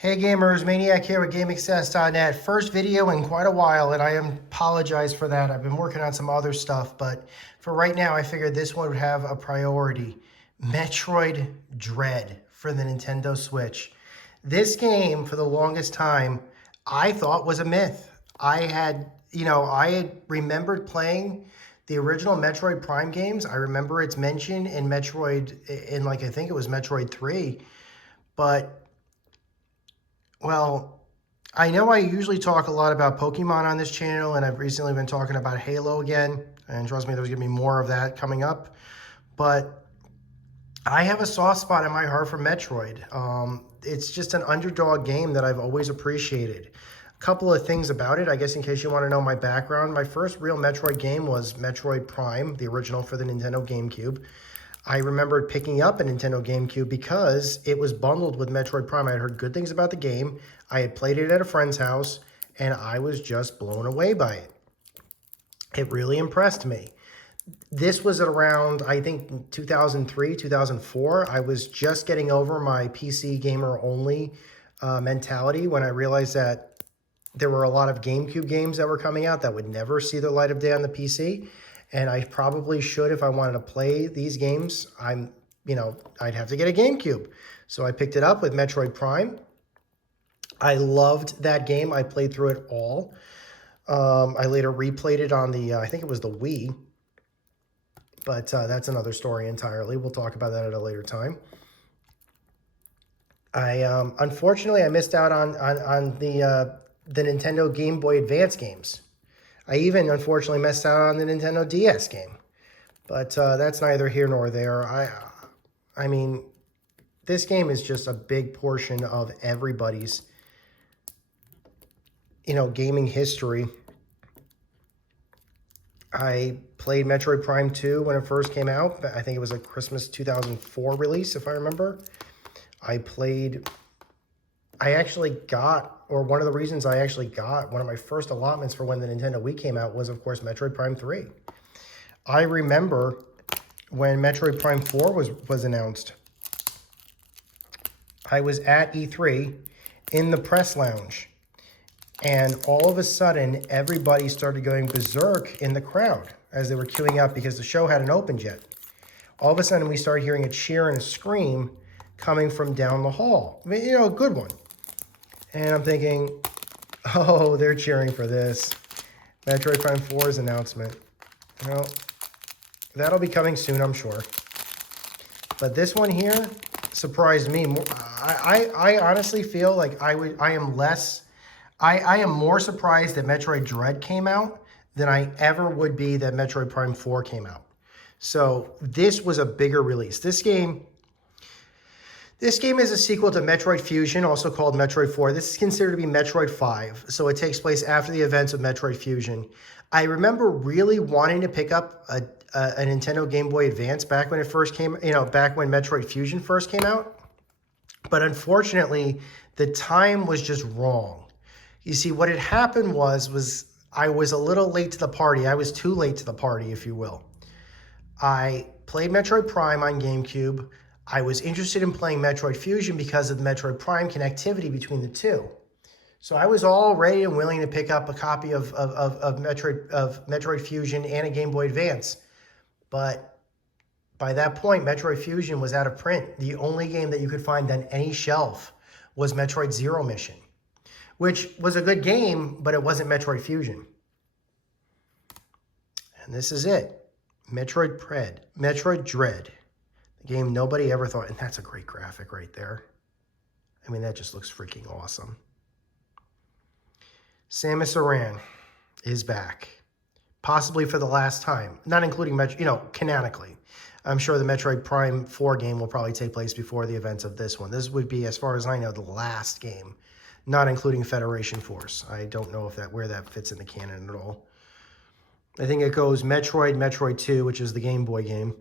Hey gamers, Maniac here with GameAccess.net. First video in quite a while, and I apologize for that. I've been working on some other stuff, but for right now, I figured this one would have a priority. Metroid Dread for the Nintendo Switch. This game, for the longest time, I thought was a myth. I had remembered playing the original Metroid Prime games. I remember its mention in Metroid, I think it was Metroid 3, but well, I know I usually talk a lot about Pokemon on this channel, and I've recently been talking about Halo again, and trust me, there's going to be more of that coming up, but I have a soft spot in my heart for Metroid. It's just an underdog game that I've always appreciated. A couple of things about it, I guess in case you want to know my background. My first real Metroid game was Metroid Prime, the original for the Nintendo GameCube. I remembered picking up a Nintendo GameCube because it was bundled with Metroid Prime. I had heard good things about the game. I had played it at a friend's house, and I was just blown away by it. It really impressed me. This was around, I think, 2003, 2004. I was just getting over my PC gamer-only mentality when I realized that there were a lot of GameCube games that were coming out that would never see the light of day on the PC. And I probably should, if I wanted to play these games, I'd have to get a GameCube. So I picked it up with Metroid Prime. I loved that game. I played through it all. I later replayed it on the, I think it was the Wii. But that's another story entirely. We'll talk about that at a later time. Unfortunately, I missed out on the Nintendo Game Boy Advance games. I even, unfortunately, missed out on the Nintendo DS game. But that's neither here nor there. I mean, this game is just a big portion of everybody's, gaming history. I played Metroid Prime 2 when it first came out. I think it was a Christmas 2004 release, if I remember. One of the reasons I actually got one of my first allotments for when the Nintendo Wii came out was, of course, Metroid Prime 3. I remember when Metroid Prime 4 was announced. I was at E3 in the press lounge, and all of a sudden, everybody started going berserk in the crowd as they were queuing up because the show hadn't opened yet. All of a sudden, we started hearing a cheer and a scream coming from down the hall. I mean, a good one. And I'm thinking, oh, they're cheering for this. Metroid Prime 4's announcement. Well, that'll be coming soon, I'm sure. But this one here surprised me. I honestly feel like I am more surprised that Metroid Dread came out than I ever would be that Metroid Prime 4 came out. So this was a bigger release. This game is a sequel to Metroid Fusion, also called Metroid 4. This is considered to be Metroid 5, so it takes place after the events of Metroid Fusion. I remember really wanting to pick up a Nintendo Game Boy Advance back when it first came, back when Metroid Fusion first came out. But unfortunately, the time was just wrong. You see, what had happened was I was a little late to the party. I was too late to the party, if you will. I played Metroid Prime on GameCube. I was interested in playing Metroid Fusion because of the Metroid Prime connectivity between the two. So I was all ready and willing to pick up a copy of Metroid Fusion and a Game Boy Advance. But by that point, Metroid Fusion was out of print. The only game that you could find on any shelf was Metroid Zero Mission, which was a good game, but it wasn't Metroid Fusion. And this is it. Metroid Dread. The game nobody ever thought, and that's a great graphic right there. I mean, that just looks freaking awesome. Samus Aran is back, possibly for the last time, not including, canonically. I'm sure the Metroid Prime 4 game will probably take place before the events of this one. This would be, as far as I know, the last game, not including Federation Force. I don't know where that fits in the canon at all. I think it goes Metroid 2, which is the Game Boy game,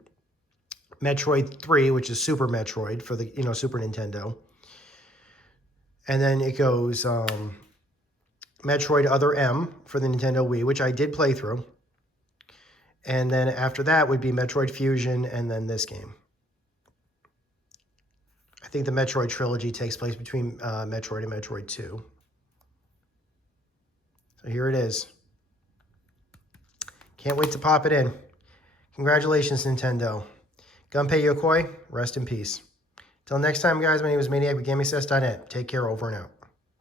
Metroid 3, which is Super Metroid for the, Super Nintendo. And then it goes Metroid Other M for the Nintendo Wii, which I did play through. And then after that would be Metroid Fusion and then this game. I think the Metroid trilogy takes place between Metroid and Metroid 2. So here it is. Can't wait to pop it in. Congratulations, Nintendo. Gunpei Yokoi, rest in peace. Till next time, guys, my name is Maniac with GamingSets.net. Take care, over and out.